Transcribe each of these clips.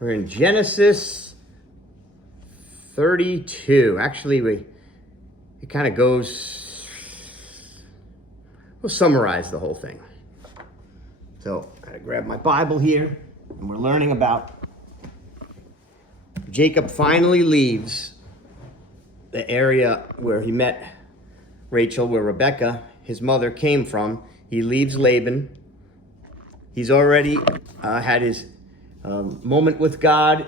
We're in Genesis 32. Actually, it kind of goes, we'll summarize the whole thing. So, I gotta grab my Bible here, and we're learning about Jacob finally leaves the area where he met Rachel, where Rebecca, his mother, came from. He leaves Laban. He's already had his moment with God,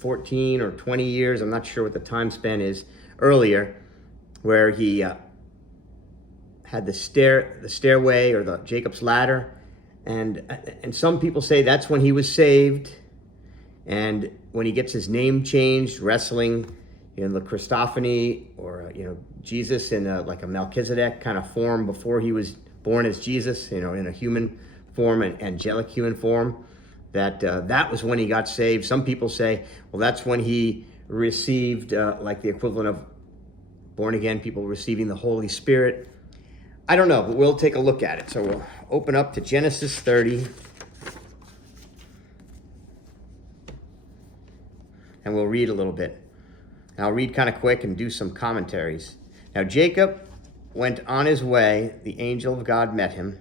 14 or 20 years, I'm not sure what the time span is, earlier, where he had the stairway or the Jacob's ladder, and some people say that's when he was saved, and when he gets his name changed, wrestling in the Christophany, or Jesus in like a Melchizedek kind of form before he was born as Jesus, in a human form, an angelic human form. That was when he got saved. Some people say, well, that's when he received like the equivalent of born again people receiving the Holy Spirit. I don't know, but we'll take a look at it. So we'll open up to Genesis 30. And we'll read a little bit. And I'll read kind of quick and do some commentaries. Now Jacob went on his way. The angel of God met him.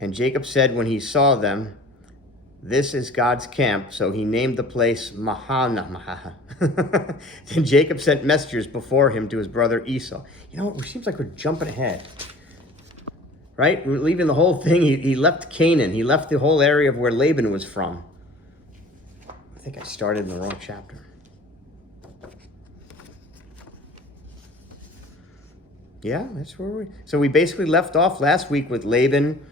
And Jacob said when he saw them, "This is God's camp." So he named the place Mahanaim. Then Jacob sent messengers before him to his brother Esau. It seems like we're jumping ahead. Right? We're leaving the whole thing. He left Canaan. He left the whole area of where Laban was from. I think I started in the wrong chapter. Yeah, that's where so we basically left off last week with Laban.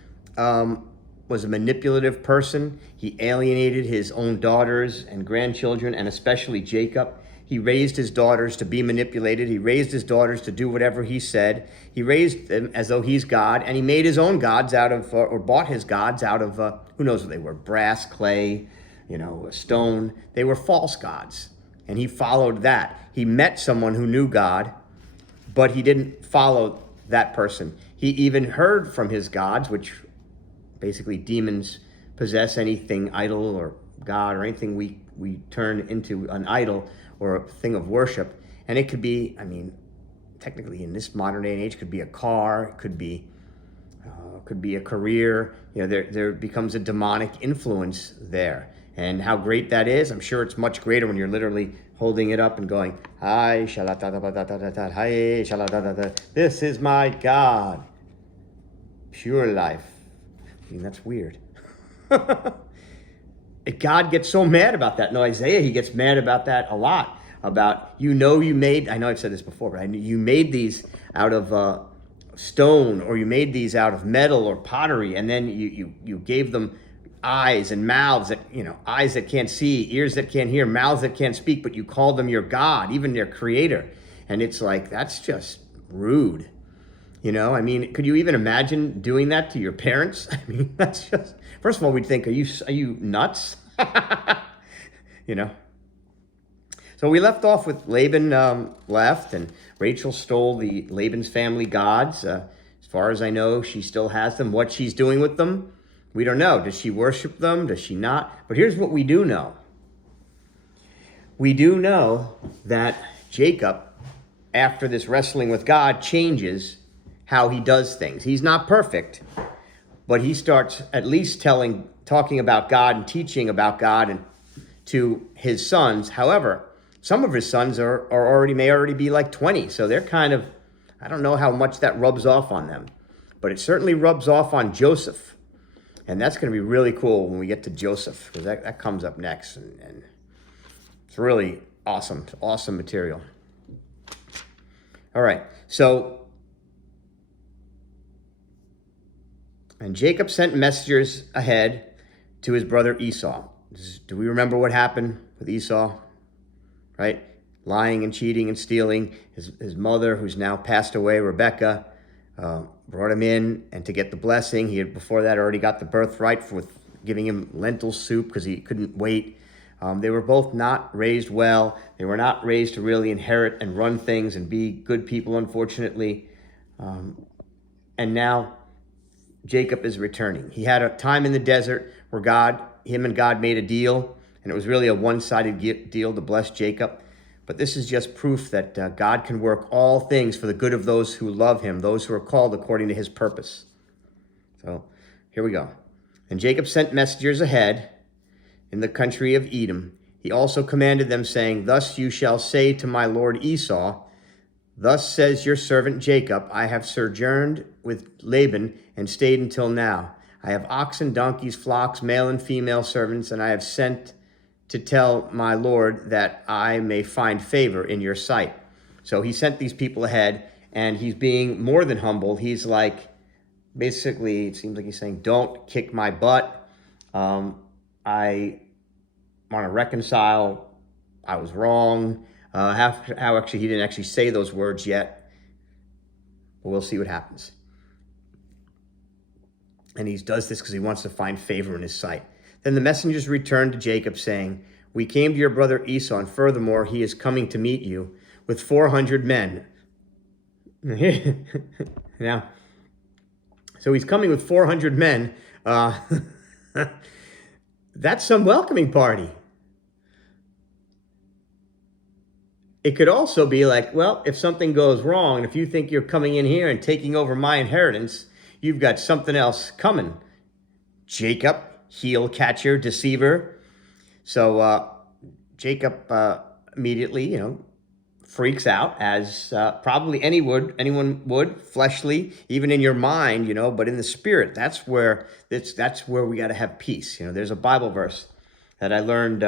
Was a manipulative person. He alienated his own daughters and grandchildren, and especially Jacob. He raised his daughters to be manipulated. He raised his daughters to do whatever he said. He raised them as though he's God, and he made his own gods out of, or bought his gods out of, who knows what they were, brass, clay, stone. They were false gods, and he followed that. He met someone who knew God, but he didn't follow that person. He even heard from his gods, which basically demons possess anything idol or God or anything we turn into an idol or a thing of worship. And it could be, technically in this modern day and age, could be a car, it could be a career. There becomes a demonic influence there. And how great that is, I'm sure it's much greater when you're literally holding it up and going, "Hi, shalata, hi, shalata, this is my God, pure life." That's weird. God gets so mad about that. No, Isaiah, he gets mad about that a lot. About, you made, I know I've said this before, but you made these out of stone, or you made these out of metal or pottery, and then you gave them eyes and mouths that, eyes that can't see, ears that can't hear, mouths that can't speak, but you called them your God, even their creator. And it's like, that's just rude. Could you even imagine doing that to your parents? That's just, first of all, we'd think, are you nuts? So we left off with Laban left, and Rachel stole the Laban's family gods. As far as I know, she still has them. What she's doing with them, we don't know. Does she worship them? Does she not? But here's what we do know. We do know that Jacob, after this wrestling with God, changes how he does things. He's not perfect, but he starts at least talking about God and teaching about God and to his sons. However, some of his sons may already be like 20, so they're kind of, I don't know how much that rubs off on them, but it certainly rubs off on Joseph, and that's going to be really cool when we get to Joseph, because that comes up next, and it's really awesome material. All right, so. And Jacob sent messengers ahead to his brother Esau. Do we remember what happened with Esau? Right? Lying and cheating and stealing. His mother, who's now passed away, Rebecca, brought him in, and to get the blessing. He had before that already got the birthright with giving him lentil soup because he couldn't wait. They were both not raised well. They were not raised to really inherit and run things and be good people, unfortunately. And now Jacob is returning. He had a time in the desert where God him and God made a deal, and it was really a one-sided deal to bless Jacob. But this is just proof that God can work all things for the good of those who love him, those who are called according to his purpose. So here we go. And Jacob sent messengers ahead in the country of Edom. He also commanded them, saying, "Thus you shall say to my lord Esau, thus says your servant Jacob, I have sojourned with Laban and stayed until now. I have oxen, donkeys, flocks, male and female servants, and I have sent to tell my lord that I may find favor in your sight." So he sent these people ahead, and he's being more than humble. He's like, basically, it seems like he's saying, don't kick my butt. I want to reconcile. I was wrong. How actually, he didn't actually say those words yet, but we'll see what happens. And he does this because he wants to find favor in his sight. Then the messengers returned to Jacob, saying, "We came to your brother Esau, and furthermore, he is coming to meet you with 400 men." Now, so he's coming with 400 men. That's some welcoming party. It could also be like, well, if something goes wrong, if you think you're coming in here and taking over my inheritance, you've got something else coming. Jacob, heel catcher, deceiver. So Jacob immediately, freaks out, as probably anyone would, fleshly, even in your mind, but in the spirit. That's where we got to have peace. There's a Bible verse that I learned,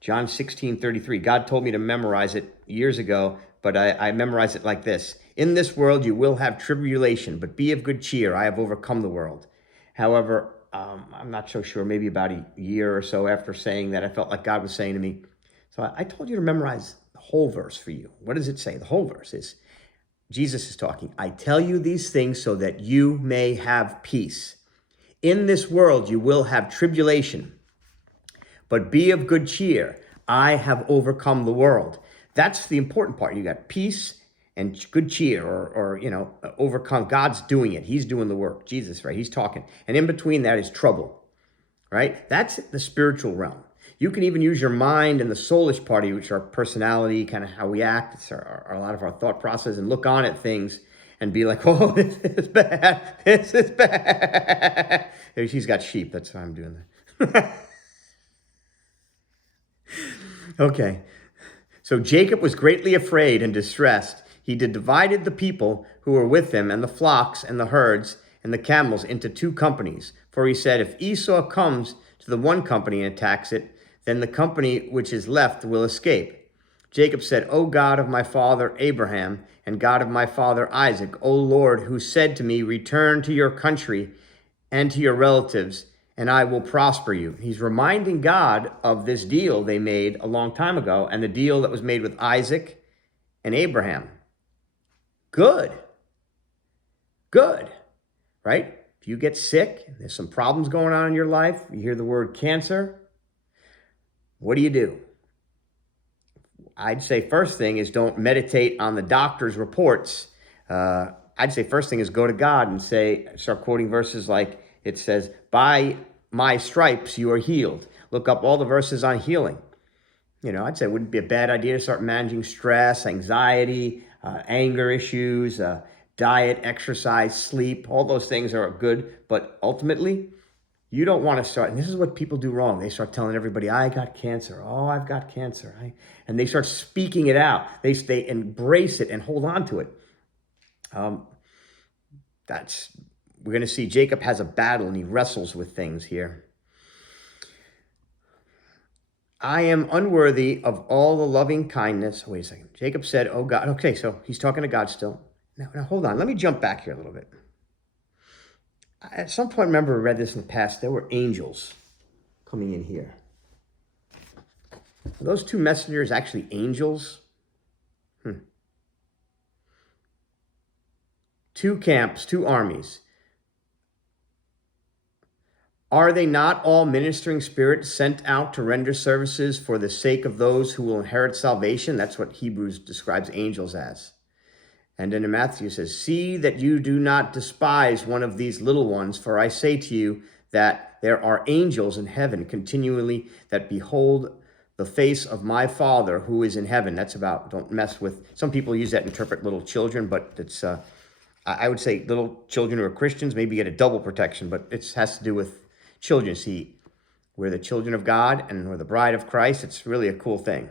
John 16:33. God told me to memorize it years ago, but I memorized it like this: "In this world you will have tribulation, but be of good cheer. I have overcome the world." However, I'm not so sure, maybe about a year or so after saying that, I felt like God was saying to me, so I told you to memorize the whole verse for you. What does it say? The whole verse is, Jesus is talking, "I tell you these things so that you may have peace. In this world you will have tribulation, but be of good cheer. I have overcome the world." That's the important part. You got peace and good cheer, or overcome. God's doing it. He's doing the work. Jesus, right? He's talking. And in between that is trouble, right? That's the spiritual realm. You can even use your mind and the soulish part, which are personality, kind of how we act. It's a lot of our thought process, and look on at things and be like, "Oh, this is bad. This is bad." She's got sheep. That's how I'm doing that. Okay. So Jacob was greatly afraid and distressed. He divided the people who were with him and the flocks and the herds and the camels into two companies. For he said, "If Esau comes to the one company and attacks it, then the company which is left will escape." Jacob said, "O God of my father Abraham and God of my father Isaac, O Lord, who said to me, 'Return to your country and to your relatives, and I will prosper you.'" He's reminding God of this deal they made a long time ago, and the deal that was made with Isaac and Abraham. Good, right? If you get sick, there's some problems going on in your life, you hear the word cancer, what do? I'd say first thing is don't meditate on the doctor's reports. I'd say first thing is go to God and start quoting verses like it says, "By my stripes you are healed." Look up all the verses on healing. I'd say it wouldn't be a bad idea to start managing stress, anxiety, anger issues, diet, exercise, sleep. All those things are good, but ultimately, you don't want to start, and this is what people do wrong. They start telling everybody, "I got cancer. Oh, I've got cancer." And they start speaking it out. They embrace it and hold on to it. We're going to see Jacob has a battle and he wrestles with things here. "I am unworthy of all the loving kindness." Wait a second. Jacob said, "Oh God." Okay, so he's talking to God still. Now hold on. Let me jump back here a little bit. At some point, remember, I read this in the past, there were angels coming in here. Are those two messengers actually angels? Two camps, two armies. Are they not all ministering spirits sent out to render services for the sake of those who will inherit salvation? That's what Hebrews describes angels as. And then in Matthew it says, "See that you do not despise one of these little ones, for I say to you that there are angels in heaven continually that behold the face of my Father who is in heaven. That's about, don't mess with, some people use that to interpret little children, but it's, I would say little children who are Christians maybe get a double protection, but it has to do with children. See, we're the children of God and we're the bride of Christ. It's really a cool thing.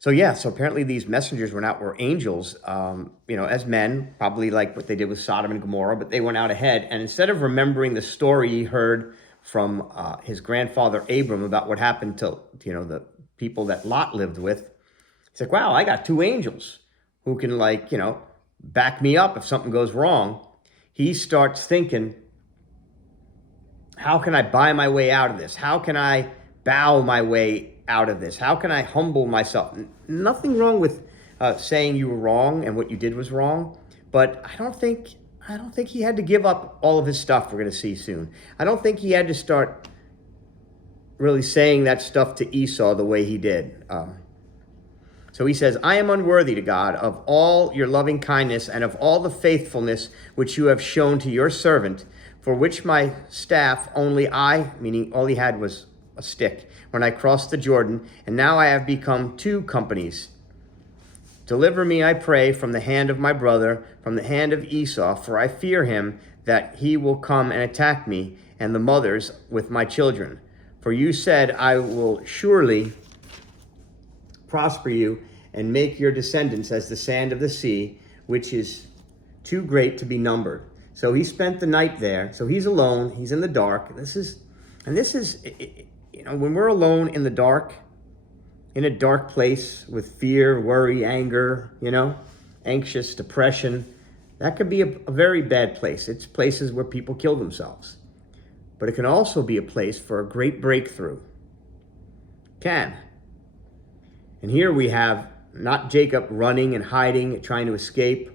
So yeah, so apparently these messengers were angels, as men, probably like what they did with Sodom and Gomorrah, but they went out ahead. And instead of remembering the story he heard from his grandfather Abram about what happened to, the people that Lot lived with, he's like, wow, I got two angels who can back me up if something goes wrong. He starts thinking, how can I buy my way out of this? How can I bow my way out of this? How can I humble myself? Nothing wrong with saying you were wrong and what you did was wrong, but I don't think he had to give up all of his stuff. We're going to see soon. I don't think he had to start really saying that stuff to Esau the way he did. So he says, I am unworthy to God of all your loving kindness and of all the faithfulness which you have shown to your servant, for which my staff only I, meaning all he had was a stick, when I crossed the Jordan, and now I have become two companies. Deliver me, I pray, from the hand of my brother, from the hand of Esau, for I fear him that he will come and attack me and the mothers with my children. For you said, I will surely prosper you and make your descendants as the sand of the sea, which is too great to be numbered. So he spent the night there. So he's alone. He's in the dark. This is, when we're alone in the dark, in a dark place with fear, worry, anger, anxious, depression, that could be a very bad place. It's places where people kill themselves. But it can also be a place for a great breakthrough. Can. And here we have not Jacob running and hiding, trying to escape.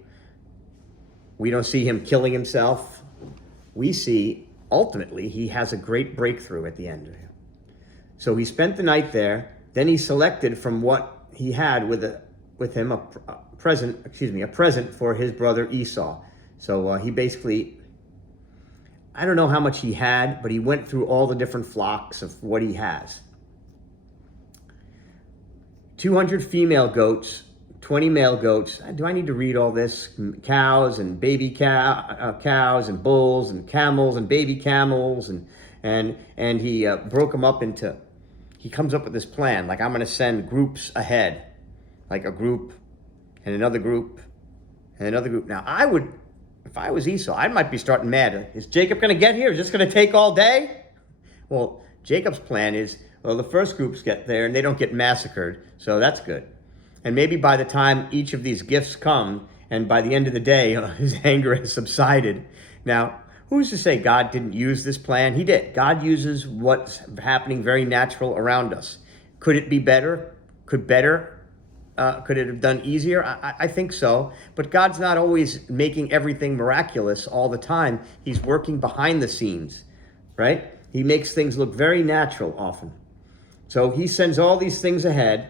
We don't see him killing himself. We see, ultimately, he has a great breakthrough at the end of him. So he spent the night there. Then he selected from what he had with him a present for his brother Esau. So he basically, I don't know how much he had, but he went through all the different flocks of what he has. 200 female goats, 20 male goats. Do I need to read all this? Cows and baby cows and bulls and camels and baby camels. And he broke them up into, he comes up with this plan. Like, I'm going to send groups ahead. Like a group and another group and another group. Now, if I was Esau, I might be starting mad. Is Jacob going to get here? Is this going to take all day? Well, Jacob's plan is, well, the first groups get there and they don't get massacred. So that's good. And maybe by the time each of these gifts come, and by the end of the day, his anger has subsided. Now, who's to say God didn't use this plan? He did. God uses what's happening very natural around us. Could it be better? Could it have done easier? I think so. But God's not always making everything miraculous all the time. He's working behind the scenes, right? He makes things look very natural often. So he sends all these things ahead.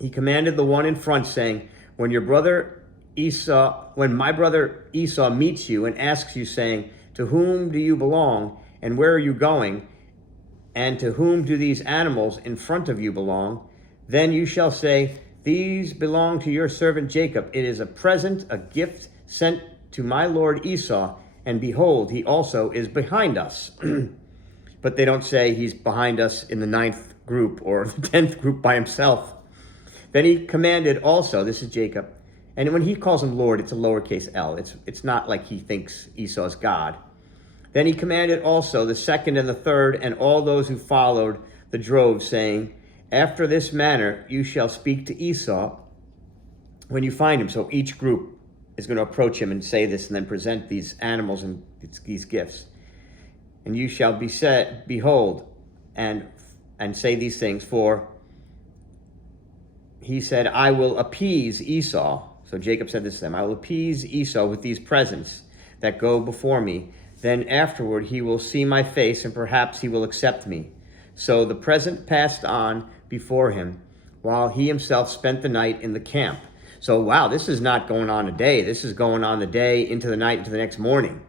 He commanded the one in front, saying, when my brother Esau meets you and asks you, saying, to whom do you belong, and where are you going, and to whom do these animals in front of you belong? Then you shall say, these belong to your servant Jacob. It is a present, a gift sent to my lord Esau, and behold, he also is behind us. But they don't say he's behind us in the 9th group or the 10th group by himself. Then he commanded also, this is Jacob, and when he calls him Lord, it's a lowercase l. It's not like he thinks Esau's God. Then he commanded also the 2nd and the 3rd and all those who followed the drove, saying, after this manner you shall speak to Esau when you find him. So each group is going to approach him and say this and then present these animals and these gifts. And you shall be said, behold, and say these things, for he said, I will appease Esau. So Jacob said this to them, I will appease Esau with these presents that go before me. Then afterward he will see my face, and perhaps he will accept me. So the present passed on before him, while he himself spent the night in the camp. So wow, this is not going on a day. This is going on the day into the night into the next morning.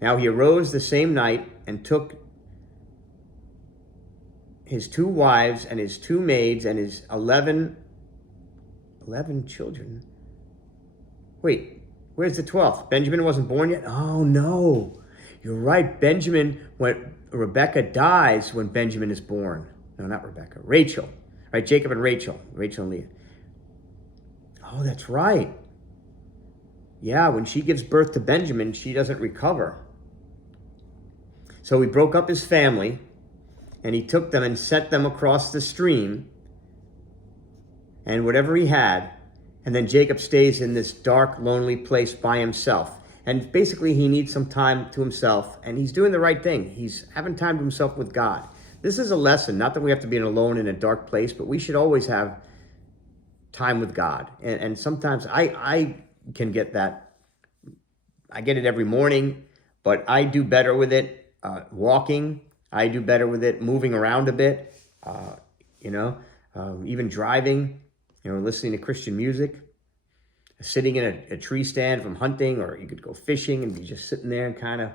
Now he arose the same night and took his 2 wives and his 2 maids and his 11 children. Wait, where's the 12th? Benjamin wasn't born yet? Oh, no. You're right. Rebecca dies when Benjamin is born. No, not Rebecca. Rachel. Right, Jacob and Rachel. Rachel and Leah. Oh, that's right. Yeah, when she gives birth to Benjamin, she doesn't recover. So he broke up his family, and he took them and sent them across the stream, and whatever he had, and then Jacob stays in this dark, lonely place by himself. And basically, he needs some time to himself, and he's doing the right thing. He's having time to himself with God. This is a lesson, not that we have to be alone in a dark place, but we should always have time with God. And sometimes I can get that. I get it every morning, but I do better with it walking. I do better with it moving around a bit, even driving, listening to Christian music, sitting in a tree stand from hunting, or you could go fishing and be just sitting there and kind of,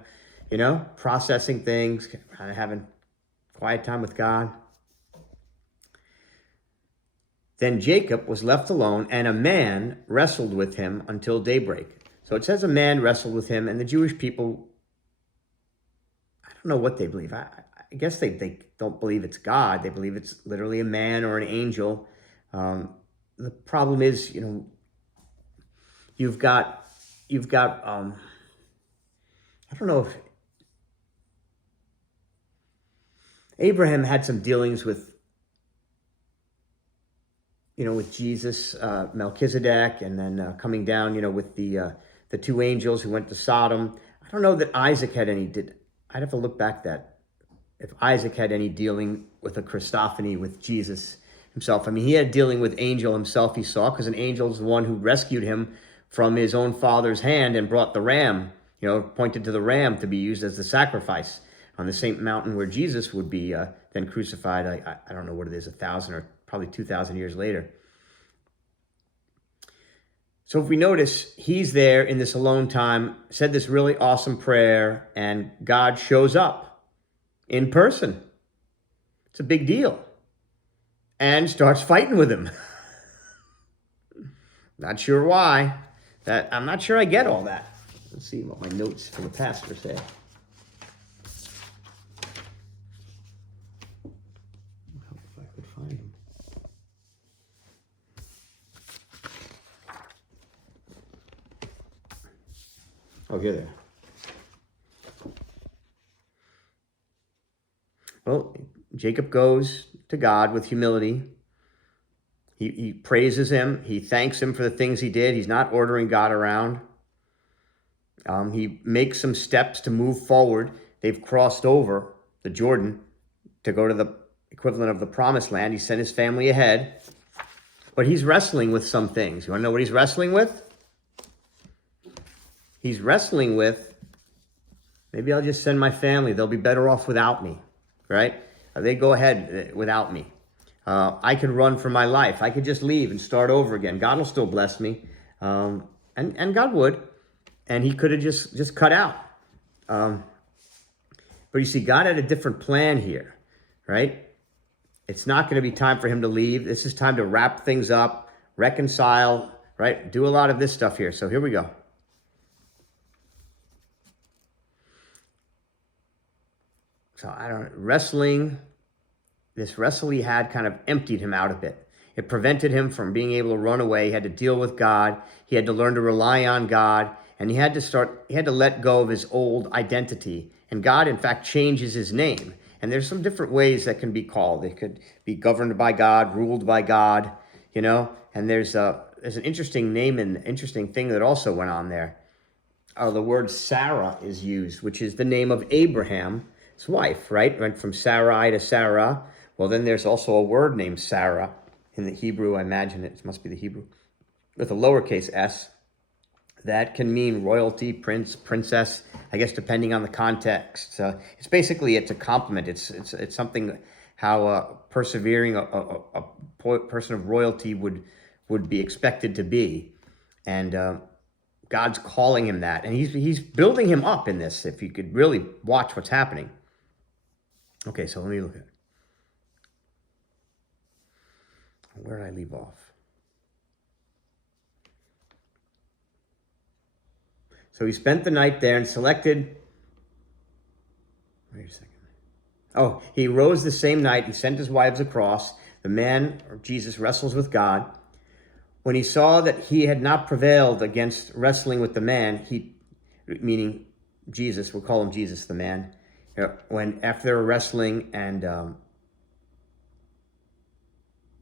processing things, kind of having quiet time with God. Then Jacob was left alone, and a man wrestled with him until daybreak. So it says a man wrestled with him, and the Jewish people, I don't know what they believe. I guess they don't believe it's God. They believe it's literally a man or an angel. The problem is, you've got I don't know if Abraham had some dealings with Jesus, Melchizedek, and then coming down, with the 2 angels who went to Sodom. I don't know that Isaac had any. I'd have to look back if Isaac had any dealing with a Christophany with Jesus himself. I mean, he had dealing with angel himself, he saw, because an angel is the one who rescued him from his own father's hand and brought the ram, pointed to the ram to be used as the sacrifice on the same mountain where Jesus would be then crucified. I don't know what it is, 1,000 or probably 2,000 years later. So if we notice, he's there in this alone time, said this really awesome prayer, and God shows up in person. It's a big deal. And starts fighting with him. Not sure why. I'm not sure I get all that. Let's see what my notes for the pastor say. If I could find him. Oh, here they are. Well, Jacob goes to God with humility. He praises him. He thanks him for the things he did. He's not ordering God around. He makes some steps to move forward. They've crossed over the Jordan to go to the equivalent of the promised land. He sent his family ahead. But he's wrestling with some things. You want to know what he's wrestling with? He's wrestling with, maybe I'll just send my family. They'll be better off without me, right? They go ahead without me. I could run for my life. I could just leave and start over again. God will still bless me. And God would. And he could have just cut out. But you see, God had a different plan here, right? It's not going to be time for him to leave. This is time to wrap things up, reconcile, right? Do a lot of this stuff here. So here we go. So this wrestle he had kind of emptied him out a bit. It prevented him from being able to run away. He had to deal with God. He had to learn to rely on God. And he had to let go of his old identity. And God, in fact, changes his name. And there's some different ways that can be called. It could be governed by God, ruled by God, And there's an interesting name and interesting thing that also went on there. The word Sarah is used, which is the name of Abraham's wife, right? Went from Sarai to Sarah. Well, then there's also a word named Sarah in the Hebrew. I imagine it must be the Hebrew with a lowercase s. That can mean royalty, prince, princess, I guess, depending on the context. It's a compliment. It's something how persevering a person of royalty would be expected to be. And God's calling him that, and he's building him up in this. If you could really watch what's happening. Okay, so let me look at it. Where did I leave off? So he spent the night there and selected. Wait a second. Oh, he rose the same night. He sent his wives across. The man, or Jesus, wrestles with God. When he saw that he had not prevailed against wrestling with the man, meaning Jesus, we'll call him Jesus, the man, when after they were wrestling and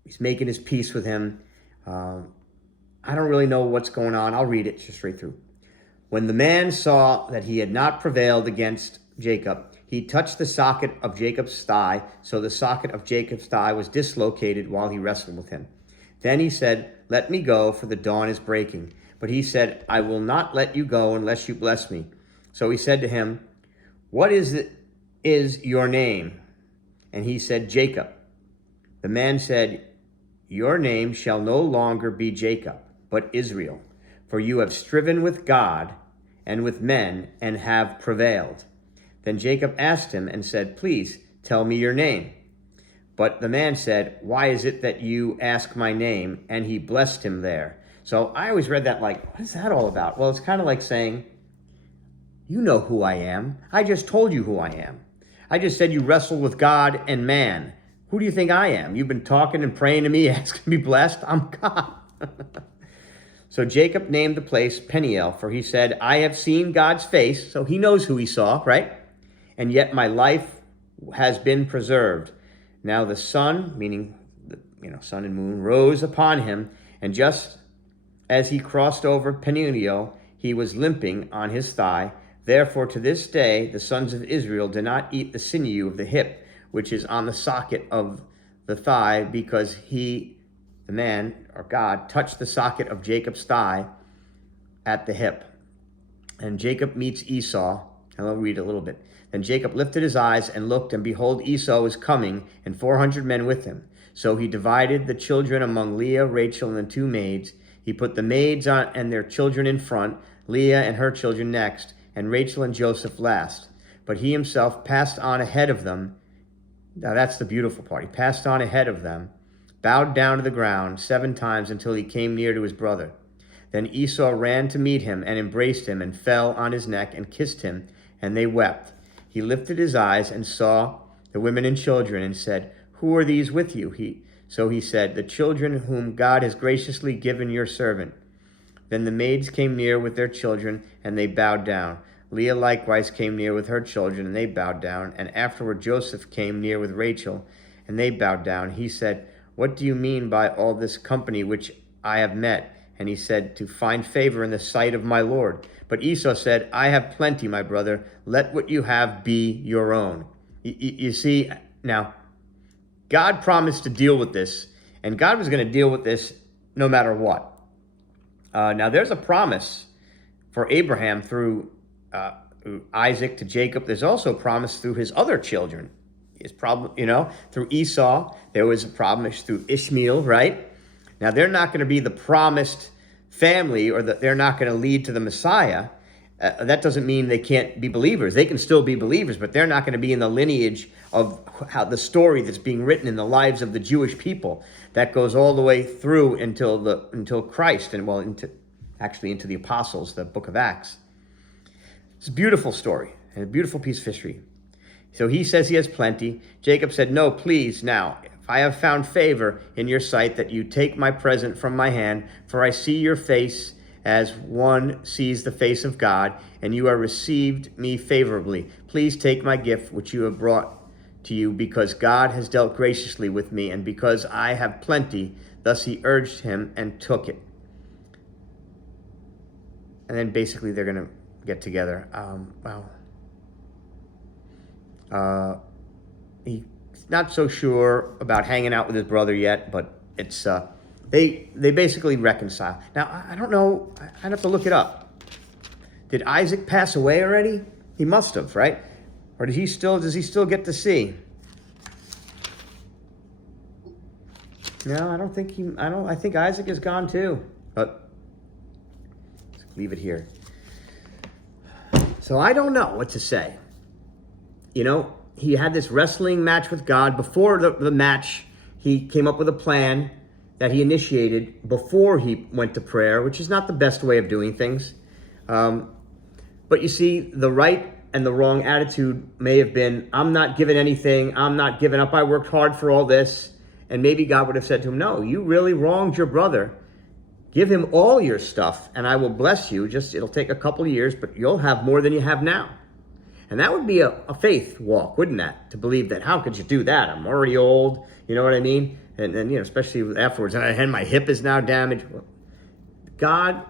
he's making his peace with him. I don't really know what's going on. I'll read it just straight through. When the man saw that he had not prevailed against Jacob, he touched the socket of Jacob's thigh, so the socket of Jacob's thigh was dislocated while he wrestled with him. Then he said, "Let me go, for the dawn is breaking." But he said, "I will not let you go unless you bless me." So he said to him, "What is your name?" And he said, "Jacob." The man said, "Your name shall no longer be Jacob, but Israel, for you have striven with God and with men and have prevailed." Then Jacob asked him and said, "Please tell me your name." But the man said, "Why is it that you ask my name?" And he blessed him there. So I always read that like, what is that all about? Well, it's kind of like saying, you know who I am. I just told you who I am. I just said you wrestle with God and man. Who do you think I am? You've been talking and praying to me, asking to be blessed. I'm God. So Jacob named the place Peniel, for he said, "I have seen God's face." So he knows who he saw, right? "And yet my life has been preserved." Now the sun, meaning sun and moon, rose upon him, and just as he crossed over Peniel, he was limping on his thigh. Therefore to this day the sons of Israel do not eat the sinew of the hip, which is on the socket of the thigh, because he, the man, or God, touched the socket of Jacob's thigh at the hip. And Jacob meets Esau, and I'll read a little bit. Then Jacob lifted his eyes and looked, and behold, Esau was coming, and 400 men with him. So he divided the children among Leah, Rachel, and the two maids. He put the maids on and their children in front, Leah and her children next, and Rachel and Joseph last. But he himself passed on ahead of them. Now that's the beautiful part. He passed on ahead of them, bowed down to the ground 7 times until he came near to his brother. Then Esau ran to meet him and embraced him and fell on his neck and kissed him, and they wept. He lifted his eyes and saw the women and children and said, "Who are these with you?" So he said, "The children whom God has graciously given your servant." Then the maids came near with their children, and they bowed down. Leah likewise came near with her children, and they bowed down. And afterward Joseph came near with Rachel, and they bowed down. He said, "What do you mean by all this company which I have met?" And he said, "To find favor in the sight of my Lord." But Esau said, "I have plenty, my brother. Let what you have be your own." You see, now, God promised to deal with this, and God was going to deal with this no matter what. Now, there's a promise for Abraham through Isaac to Jacob. There's also a promise through his other children. Through Esau, there was a promise through Ishmael, right? Now, they're not going to be the promised family, or that they're not going to lead to the Messiah. That doesn't mean they can't be believers. They can still be believers, but they're not going to be in the lineage of how the story that's being written in the lives of the Jewish people that goes all the way through until Christ, and into the apostles, the book of Acts. It's a beautiful story and a beautiful piece of history. So he says he has plenty. Jacob said, "No, please, now, if I have found favor in your sight, that you take my present from my hand, for I see your face as one sees the face of God, and you have received me favorably. Please take my gift which you have brought to you, because God has dealt graciously with me, and because I have plenty." Thus he urged him and took it. And then basically they're going to get together. He's not so sure about hanging out with his brother yet, but it's they basically reconcile. Now, I don't know. I'd have to look it up. Did Isaac pass away already? He must have, right? Or does he still get to see? No, I don't think I think Isaac is gone too. But leave it here. So I don't know what to say. You know, he had this wrestling match with God. Before the match, he came up with a plan that he initiated before he went to prayer, which is not the best way of doing things. But you see, the right and the wrong attitude may have been, I'm not giving anything. I'm not giving up. I worked hard for all this. And maybe God would have said to him, no, you really wronged your brother. Give him all your stuff and I will bless you. Just, it'll take a couple of years, but you'll have more than you have now. And that would be a faith walk, wouldn't that? To believe that, how could you do that? I'm already old, you know what I mean? And you know, especially afterwards, and my hip is now damaged. God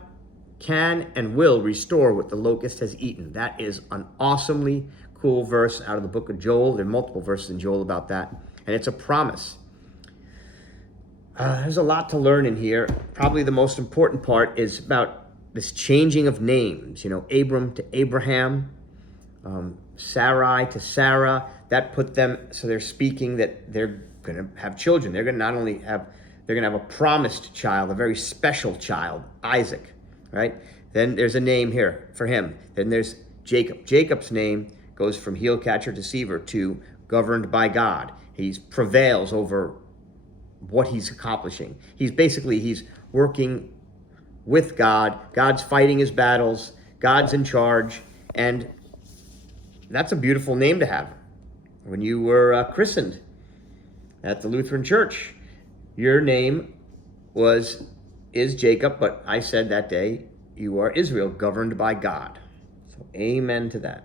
can and will restore what the locust has eaten. That is an awesomely cool verse out of the book of Joel. There are multiple verses in Joel about that. And it's a promise. There's a lot to learn in here. Probably the most important part is about this changing of names. You know, Abram to Abraham, Sarai to Sarah. That put them, so they're speaking that they're going to have children. They're going to not only have, they're going to have a promised child, a very special child, Isaac, right? Then there's a name here for him. Then there's Jacob. Jacob's name goes from heel catcher, deceiver to governed by God. He prevails over what he's accomplishing. He's working with God. God's fighting his battles. God's in charge. And that's a beautiful name to have. When you were christened at the Lutheran Church, your name is Jacob, but I said that day, you are Israel, governed by God. So amen to that.